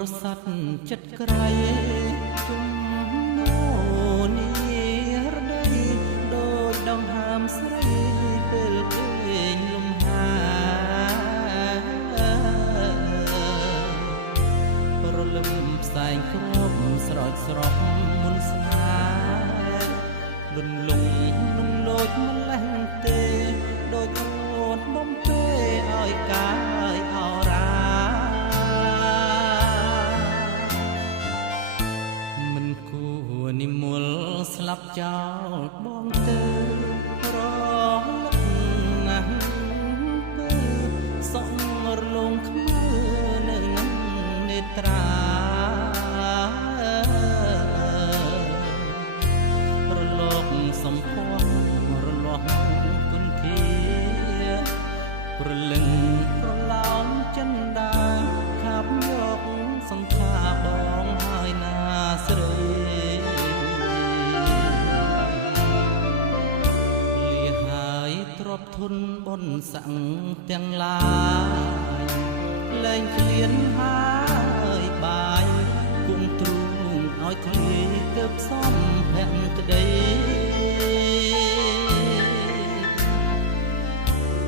រស័ព្ទចិត្តក្រៃជុំនោនីរដីដូចដងហើមស្រីពេលគេងលំហារលឹមផ្សែងគ្របស្រោចស្រស់មុនស្នេហ៍លុនលងលំលោចម្លេះទេដូចអូនបំពេឲ្យកាយអរ៉ាមិនគួរនិមលស្លាប់ចោលបងទៅរលឹកណាស់ពេលសក់រលងខ្មៅនឹងនេត្រារលកសំភ័ររលាស់គុនធាប្រលឹងប្រឡោមចិនដាខាប់យកសង្ខាបងហើយណាស្រីលាហើយទ្របធនបុនស័ងទាំងឡាយលែងឃ្លានហើយបាយគុំទ្រូងឲ្យធ្លាយទើបសំភក្តី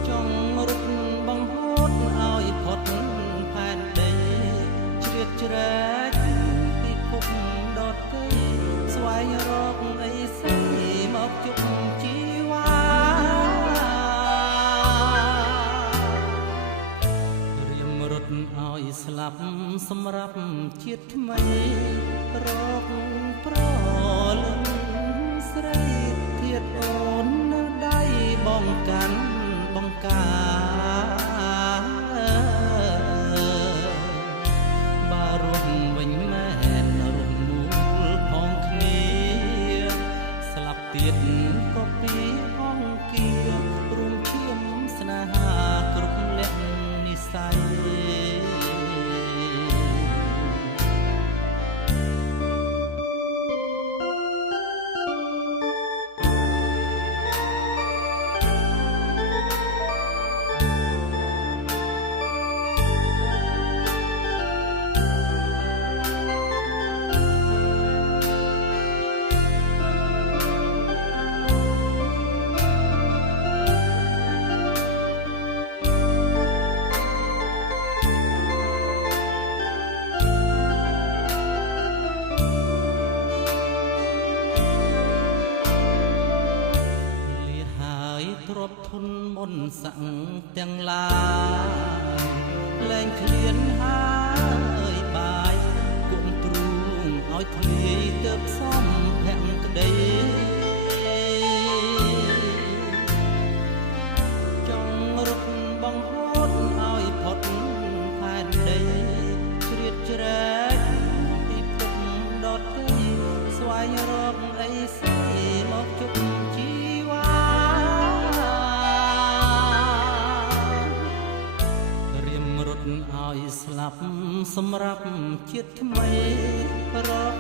ចង់រត់បង្ហូតឲ្យផុតផែនដីជ្រៀតជ្រែកពិភពដទៃស្វែងរកអីស្អីមកជុំជីវ៉ារៀមរត់ឲ្យស្លាប់សម្រាប់ជាតិថ្មីរកប្រលឹងស្រីធាតអូននៅដៃបងកាន់បង្កាបារស់វិញមែនរស់មូលផងគ្នាស្លាប់ទៀតក៏ពីអង្គារួមឈាមស្នេហាគ្រប់លក្ខនិស័យទ្របធនមុនស័ងទាំងឡាយលែងឃ្លានហើយបាយគុំទ្រូងឲ្យធ្លាយទើបសំភក្តីចង់រត់បង្ហូតឲ្យផុតផែនដីជ្រៀតជ្រែកពិភពដទៃស្វែងរកអីស្អីមកជុំជីវ៉ាឲ្យស្លាប់សម្រាប់ជាតិថ្មីរក